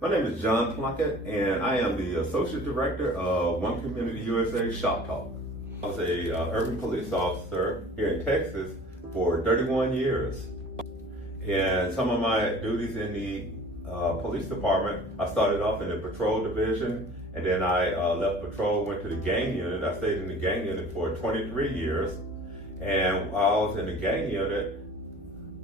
My name is Jon Plunkett, and I am the Associate Director of One CommunityUSA Shop Talk. I was a Irving Police Officer here in Texas for 31 years. And some of my duties in the police department, I started off in the patrol division, and then I left patrol, went to the gang unit. I stayed in the gang unit for 23 years. And while I was in the gang unit,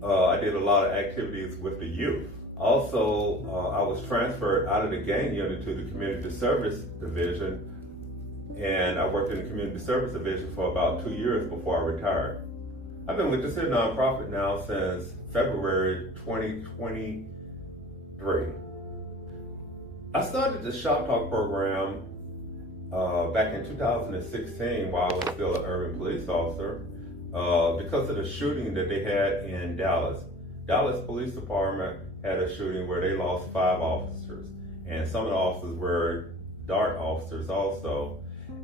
I did a lot of activities with the youth. Also, I was transferred out of the gang unit to the community service division, and I worked in the community service division for about 2 years before I retired. I've been with this here nonprofit now since February 2023. I started the Shop Talk program back in 2016 while I was still an Irving Police Officer because of the shooting that they had in Dallas. Dallas Police Department had a shooting where they lost 5 officers, and some of the officers were dark officers also.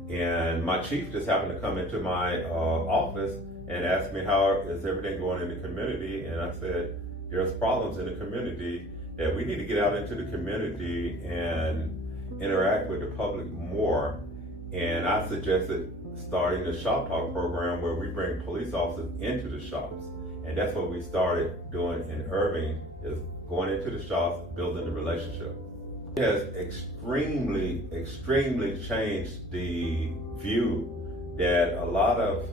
And my chief just happened to come into my office and asked me, how is everything going in the community? And I said, there's problems in the community that we need to get out into the community and interact with the public more. And I suggested starting the Shop Talk program where we bring police officers into the shops. And that's what we started doing in Irving, is going into the shops, building the relationship. It has extremely changed the view that a lot of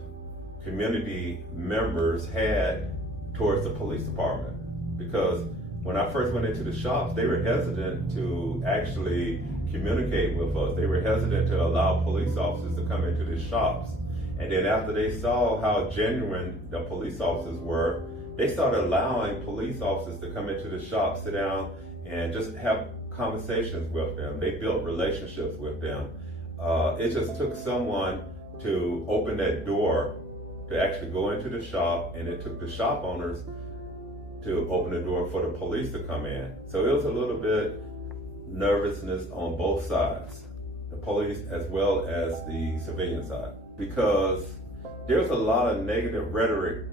community members had towards the police department. Because when I first went into the shops, they were hesitant to actually communicate with us. They were hesitant to allow police officers to come into the shops. And then after they saw how genuine the police officers were, they started allowing police officers to come into the shop, sit down, and just have conversations with them. They built relationships with them. It just took someone to open that door to actually go into the shop, and it took the shop owners to open the door for the police to come in. So it was a little bit nervousness on both sides, the police as well as the civilian side, because there's a lot of negative rhetoric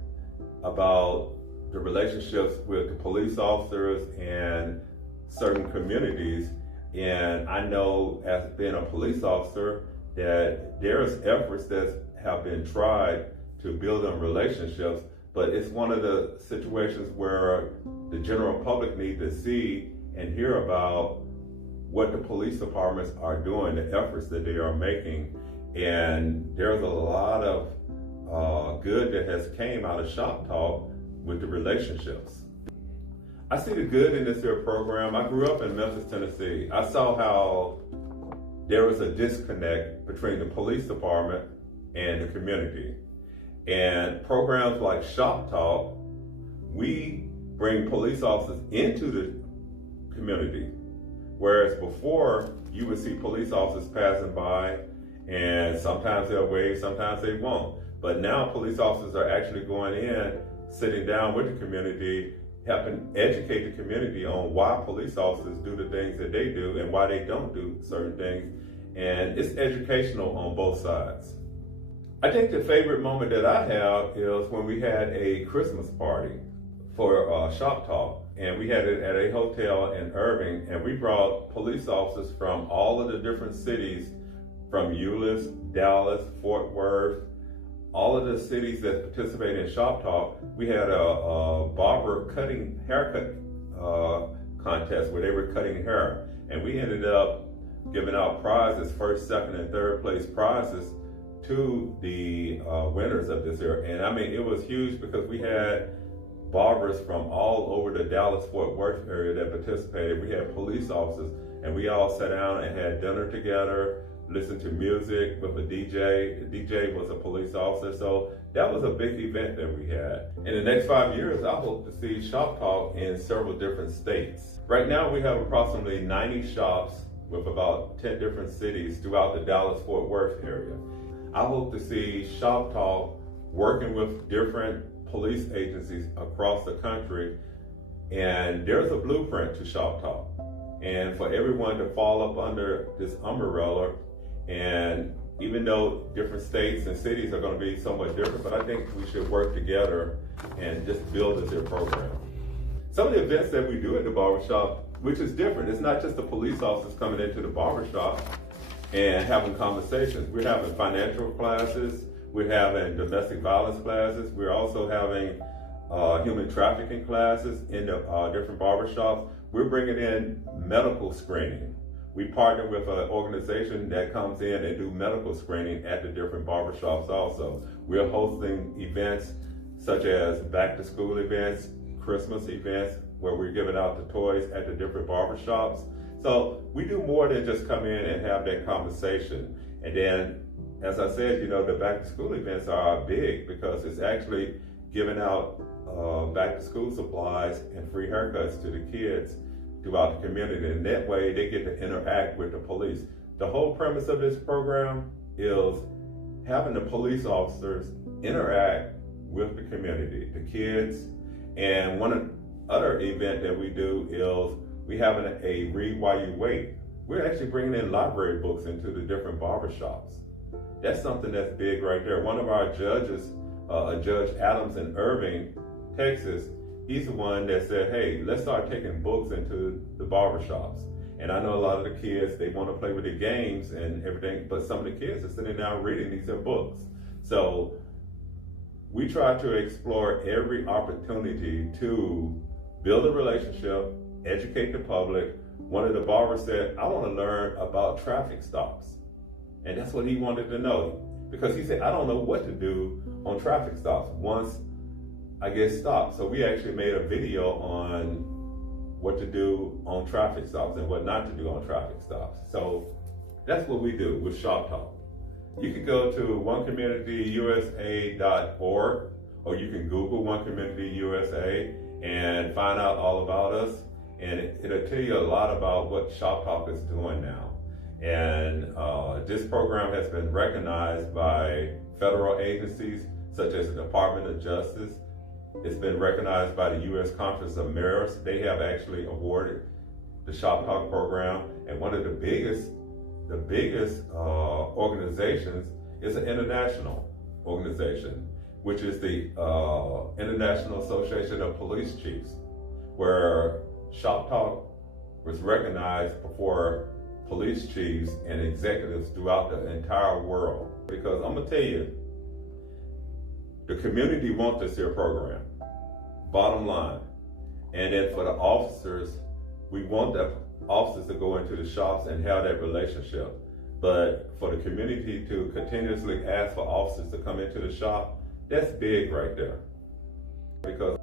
about the relationships with the police officers and certain communities. And I know, as being a police officer, that there's efforts that have been tried to build on relationships, but it's one of the situations where the general public need to see and hear about what the police departments are doing, the efforts that they are making. And there's a lot of good that has came out of Shop Talk with the relationships. I see the good in this here program. I grew up in Memphis, Tennessee. I saw how there was a disconnect between the police department and the community. And programs like Shop Talk, we bring police officers into the community. Whereas before, you would see police officers passing by, and sometimes they'll wave, sometimes they won't. But now police officers are actually going in, sitting down with the community, helping educate the community on why police officers do the things that they do and why they don't do certain things. And it's educational on both sides. I think the favorite moment that I have is when we had a Christmas party for Shop Talk. And we had it at a hotel in Irving, and we brought police officers from all of the different cities, from Euless, Dallas, Fort Worth, all of the cities that participate in Shop Talk. We had a barber haircut contest where they were cutting hair. And we ended up giving out prizes, first, second, and third place prizes to the winners of this year. And I mean, it was huge because we had barbers from all over the Dallas-Fort Worth area that participated. We had police officers, and we all sat down and had dinner together, listened to music with a DJ. The DJ was a police officer, so that was a big event that we had. In the next 5 years, I hope to see Shop Talk in several different states. Right now, we have approximately 90 shops with about 10 different cities throughout the Dallas-Fort Worth area. I hope to see Shop Talk working with different police agencies across the country, and there's a blueprint to Shop Talk. And for everyone to fall up under this umbrella, and even though different states and cities are going to be somewhat different, but I think we should work together and just build this here program. Some of the events that we do at the barbershop which is different. It's not just the police officers coming into the barbershop and having conversations. We're having financial classes, we're having domestic violence classes, we're also having human trafficking classes in the different barbershops. We're bringing in medical screening. We partner with an organization that comes in and do medical screening at the different barbershops also. We're hosting events such as back to school events, Christmas events, where we're giving out the toys at the different barbershops. So we do more than just come in and have that conversation. And then, as I said, the back to school events are big because it's actually giving out back to school supplies and free haircuts to the kids throughout the community. And that way they get to interact with the police. The whole premise of this program is having the police officers interact with the community, the kids. And one other event that we do is we have a read while you wait. We're actually bringing in library books into the different barbershops. That's something that's big right there. One of our judges, Judge Adams in Irving, Texas, he's the one that said, hey, let's start taking books into the barbershops. And I know a lot of the kids, they want to play with the games and everything, but some of the kids are sitting down reading these books. So we try to explore every opportunity to build a relationship, educate the public. One of the barbers said, I want to learn about traffic stops. And that's what he wanted to know, because he said, I don't know what to do on traffic stops once I get stopped. So we actually made a video on what to do on traffic stops and what not to do on traffic stops. So that's what we do with Shop Talk. You can go to OneCommunityUSA.org, or you can Google One Community USA and find out all about us. And it'll tell you a lot about what Shop Talk is doing now. And this program has been recognized by federal agencies such as the Department of Justice. It's been recognized by the U.S. Conference of Mayors. They have actually awarded the Shop Talk program. And one of the biggest organizations is an international organization, which is the International Association of Police Chiefs, where Shop Talk was recognized for police chiefs and executives throughout the entire world. Because I'm gonna tell you, the community wants this here program, bottom line. And then for the officers, we want the officers to go into the shops and have that relationship. But for the community to continuously ask for officers to come into the shop, that's big right there. Because